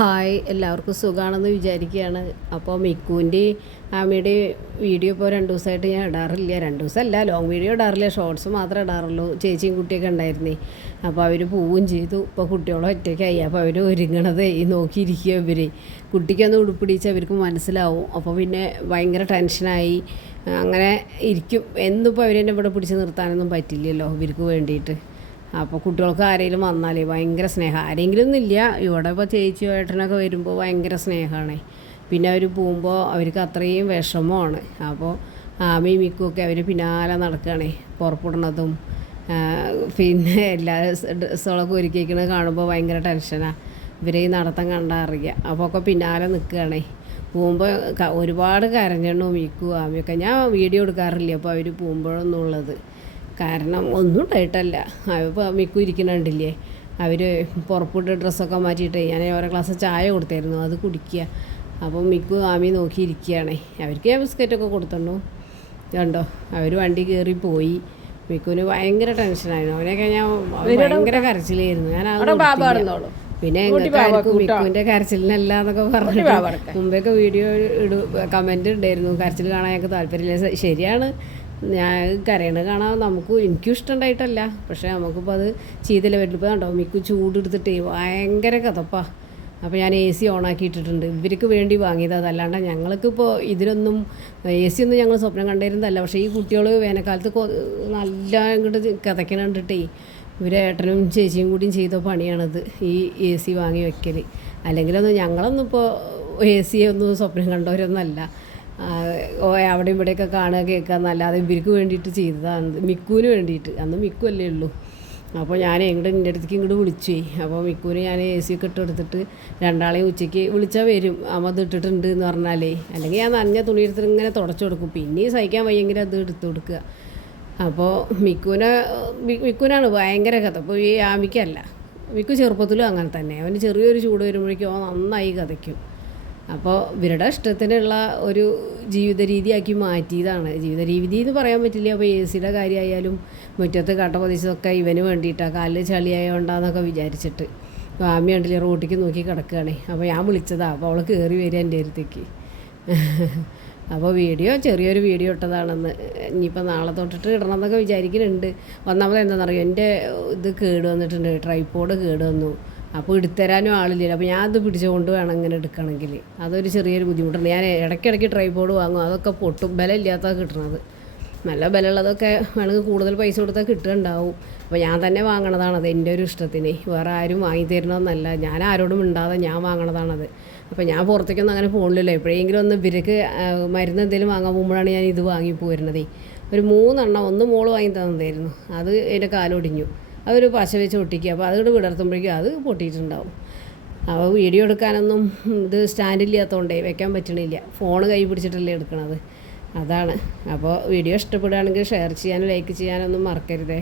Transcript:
Hi, എല്ലാവർക്കും സുഖമാണെന്ന് വിചാരിക്കുകയാണ്. അപ്പോൾ മിക്കുവിൻ്റെയും ആമിയുടെയും വീഡിയോ ഇപ്പോൾ 2 ദിവസമായിട്ട് ഞാൻ ഇടാറില്ല. 2 ദിവസമല്ല, ലോങ് വീഡിയോ ഇടാറില്ല, ഷോർട്സ് മാത്രമേ ഇടാറുള്ളൂ. ചേച്ചിയും കുട്ടിയൊക്കെ ഉണ്ടായിരുന്നേ. അപ്പോൾ അവർ പോവുകയും ചെയ്തു. ഇപ്പോൾ കുട്ടികളെ ഒറ്റയ്ക്കായി. അപ്പോൾ അവർ ഒരുങ്ങണത് നോക്കിയിരിക്കുക. ഇവർ കുട്ടിക്കൊന്ന് ഉടുപ്പിടിച്ച് അവർക്ക് മനസ്സിലാവും. അപ്പോൾ പിന്നെ ഭയങ്കര ടെൻഷനായി അങ്ങനെ ഇരിക്കും. എന്നിപ്പോൾ അവരെന്നെ ഇവിടെ പിടിച്ച് നിർത്താനൊന്നും പറ്റില്ലല്ലോ ഇവർക്ക് വേണ്ടിയിട്ട്. അപ്പോൾ കുട്ടികൾക്ക് ആരെങ്കിലും വന്നാലേ ഭയങ്കര സ്നേഹം. ആരെങ്കിലും ഒന്നുമില്ല, ഇവിടെ ഇപ്പോൾ ചേച്ചിയോ ഏട്ടനൊക്കെ വരുമ്പോൾ ഭയങ്കര സ്നേഹമാണ്. പിന്നെ അവർ പോകുമ്പോൾ അവർക്ക് അത്രയും വിഷമമാണ്. അപ്പോൾ ആമയും മിക്കുമൊക്കെ അവർ പിന്നാലെ നടക്കുകയാണ്, പുറപ്പെടണതും പിന്നെ എല്ലാ ഡ്രസ്സുകളൊക്കെ ഒരുക്കിയിരിക്കുന്നത് കാണുമ്പോൾ ഭയങ്കര ടെൻഷനാണ്. ഇവരെ ഈ നടത്തം കണ്ടാൽ അറിയാം. അപ്പോൾ ഒക്കെ പിന്നാലെ നിൽക്കുകയാണ്. പോകുമ്പോൾ ഒരുപാട് കരഞ്ഞെണ്ണു മിക്കു ആമയൊക്കെ. ഞാൻ വീഡിയോ എടുക്കാറില്ല അപ്പോൾ അവർ പോകുമ്പോഴൊന്നുള്ളത്, കാരണം ഒന്നും ഉണ്ടായിട്ടല്ല. ഇപ്പോൾ മിക്കു ഇരിക്കണുണ്ടില്ലേ, അവർ പുറപ്പെട്ട് ഡ്രസ്സൊക്കെ മാറ്റിയിട്ട് ഞാൻ ഓരോ ഗ്ലാസ് ചായ കൊടുത്തായിരുന്നു, അത് കുടിക്കുക. അപ്പോൾ മിക്കു ആമി നോക്കിയിരിക്കുകയാണേ. അവർക്ക് ഞാൻ ബിസ്ക്കറ്റൊക്കെ കൊടുത്തിട്ടു. കണ്ടോ, അവർ വണ്ടി കയറി പോയി. മിക്കുവിന് ഭയങ്കര ടെൻഷനായിരുന്നു. അവനെയൊക്കെ ഞാൻ ഭയങ്കര കരച്ചിലായിരുന്നു. ഞാൻ പിന്നെ എങ്ങനെയായിരിക്കും മിക്കുവിൻ്റെ കരച്ചിലിനല്ല എന്നൊക്കെ പറഞ്ഞു. മുമ്പൊക്കെ വീഡിയോ കമൻറ്റ് ഉണ്ടായിരുന്നു, കരച്ചിൽ കാണാൻ ഞങ്ങൾക്ക് താല്പര്യമില്ല. ശരിയാണ്, ഞാൻ കരയണത് കാണാൻ എനിക്കും ഇഷ്ടമുണ്ടായിട്ടല്ല, പക്ഷേ നമുക്കിപ്പോൾ അത് ചെയ്തില്ല വരുമ്പോൾ കണ്ടോ മിക്കു ചൂടെടുത്തിട്ടേ ഭയങ്കര കഥപ്പാ. അപ്പോൾ ഞാൻ AC ഓണാക്കിയിട്ടിട്ടുണ്ട്. ഇവർക്ക് വേണ്ടി വാങ്ങിയത്, അതല്ലാണ്ട് ഞങ്ങൾക്കിപ്പോൾ ഇതിനൊന്നും AC ഒന്നും ഞങ്ങൾ സ്വപ്നം കണ്ടിരുന്നതല്ല. പക്ഷേ ഈ കുട്ടികൾ വേനൽക്കാലത്ത് നല്ല ഇങ്ങോട്ട് കഥയ്ക്കണ കണ്ടിട്ടേ ഇവരേട്ടനും ചേച്ചിയും കൂടിയും ചെയ്ത പണിയാണിത്, ഈ AC വാങ്ങി വെക്കൽ. അല്ലെങ്കിലൊന്നും ഞങ്ങളൊന്നും ഇപ്പോൾ AC ഒന്നും സ്വപ്നം കണ്ടവരൊന്നുമല്ല. അവിടെ ഇവിടെയൊക്കെ കാണുക കേൾക്കുക എന്നല്ലാതെ ഇവർക്ക് വേണ്ടിയിട്ട് ചെയ്തതാണ്, മിക്കുവിന് വേണ്ടിയിട്ട്. അന്ന് മിക്കു അല്ലേ ഉള്ളൂ. അപ്പോൾ ഞാൻ എൻ്റെ അടുത്തേക്ക് ഇങ്ങോട്ട് വിളിച്ചു. അപ്പോൾ മിക്കുവിന് ഞാൻ AC ഒക്കെ ഇട്ട് എടുത്തിട്ട് രണ്ടാളെയും ഉച്ചയ്ക്ക് വിളിച്ചാൽ വരും. അമ്മ ഇത് ഇട്ടിട്ടുണ്ട് എന്ന് പറഞ്ഞാലേ, അല്ലെങ്കിൽ ഞാൻ നനഞ്ഞ തുണി എടുത്തിട്ട് ഇങ്ങനെ തുടച്ചു കൊടുക്കും. പിന്നെയും സഹിക്കാൻ വയ്യെങ്കിൽ അത് എടുത്ത് കൊടുക്കുക. അപ്പോൾ മിക്കുവിനാണ് ഭയങ്കര കഥ. അപ്പോൾ ഈ ആമിക്കല്ല, മിക്കു ചെറുപ്പത്തിലും അങ്ങനെ തന്നെ. അവന് ചെറിയൊരു ചൂട് വരുമ്പോഴേക്കും അവൻ നന്നായി കഥയ്ക്കും. അപ്പോൾ ഇവരുടെ ഇഷ്ടത്തിനുള്ള ഒരു ജീവിത രീതിയാക്കി മാറ്റിയതാണ്. ജീവിത രീതി എന്ന് പറയാൻ പറ്റില്ല. അപ്പോൾ AC കാര്യമായാലും മുറ്റത്ത് കട്ട പതിച്ചതൊക്കെ ഇവന് വേണ്ടിയിട്ടാണ്, കാലിൽ ചളിയായോണ്ടാന്നൊക്കെ വിചാരിച്ചിട്ട്. അപ്പോൾ ആമി കണ്ടില്ലേ റോട്ടിക്ക് നോക്കി കിടക്കുകയാണ്. അപ്പോൾ ഞാൻ വിളിച്ചതാണ്. അപ്പോൾ അവൾ കയറി വരിക എൻ്റെ അടുത്തേക്ക്. അപ്പോൾ ചെറിയൊരു വീഡിയോ ഇട്ടതാണെന്ന്. ഇനിയിപ്പോൾ നാളെ തൊട്ടിട്ട് ഇടണം എന്നൊക്കെ വിചാരിക്കുന്നുണ്ട്. ഒന്നാമത് എന്താണെന്നറിയോ, എൻ്റെ ഇത് കേട് വന്നിട്ടുണ്ട്, ട്രൈപോഡ് കേട് വന്നു. അപ്പോൾ എടുത്തരാനും ആളില്ല. അപ്പോൾ ഞാൻ അത് പിടിച്ചുകൊണ്ട് വേണം ഇങ്ങനെ എടുക്കണമെങ്കിൽ. അതൊരു ചെറിയൊരു ബുദ്ധിമുട്ടുണ്ട്. ഞാൻ ഇടയ്ക്കിടയ്ക്ക് ട്രൈപോഡ് വാങ്ങും, അതൊക്കെ പൊട്ടും. ബലമില്ലാത്തതാണ് കിട്ടുന്നത്. നല്ല ബലമുള്ളതൊക്കെ വേണമെങ്കിൽ കൂടുതൽ പൈസ കൊടുത്താൽ കിട്ടുന്നുണ്ടാവും. അപ്പോൾ ഞാൻ തന്നെ വാങ്ങണതാണത്, എൻ്റെ ഒരു ഇഷ്ടത്തിന്. വേറെ ആരും വാങ്ങി തരണമെന്നല്ല, ഞാൻ ആരോടും മിണ്ടാതെ ഞാൻ വാങ്ങണതാണത്. അപ്പോൾ ഞാൻ പുറത്തേക്കൊന്നും അങ്ങനെ പോകണില്ലല്ലോ. എപ്പോഴെങ്കിലും ഒന്ന് ഇവർക്ക് മരുന്ന് എന്തെങ്കിലും വാങ്ങാൻ പോകുമ്പോഴാണ് ഞാൻ ഇത് വാങ്ങി പോരുന്നത്. ഒരു 3 എണ്ണം, ഒന്ന് മോള് വാങ്ങി തന്നതായിരുന്നു, അത് എൻ്റെ കാലൊടിഞ്ഞു. അതൊരു പശ വെച്ച് ഒട്ടിക്കുക. അപ്പോൾ അതുകൊണ്ട് വിടർത്തുമ്പോഴേക്കും അത് പൊട്ടിയിട്ടുണ്ടാവും. അപ്പോൾ വീഡിയോ എടുക്കാനൊന്നും ഇത് സ്റ്റാൻഡില്ലാത്തതുകൊണ്ടേ വെക്കാൻ പറ്റണില്ല. ഫോൺ കൈ പിടിച്ചിട്ടല്ലേ എടുക്കണത്, അതാണ്. അപ്പോൾ വീഡിയോ ഇഷ്ടപ്പെടുകയാണെങ്കിൽ ഷെയർ ചെയ്യാനും ലൈക്ക് ചെയ്യാനൊന്നും മറക്കരുതേ.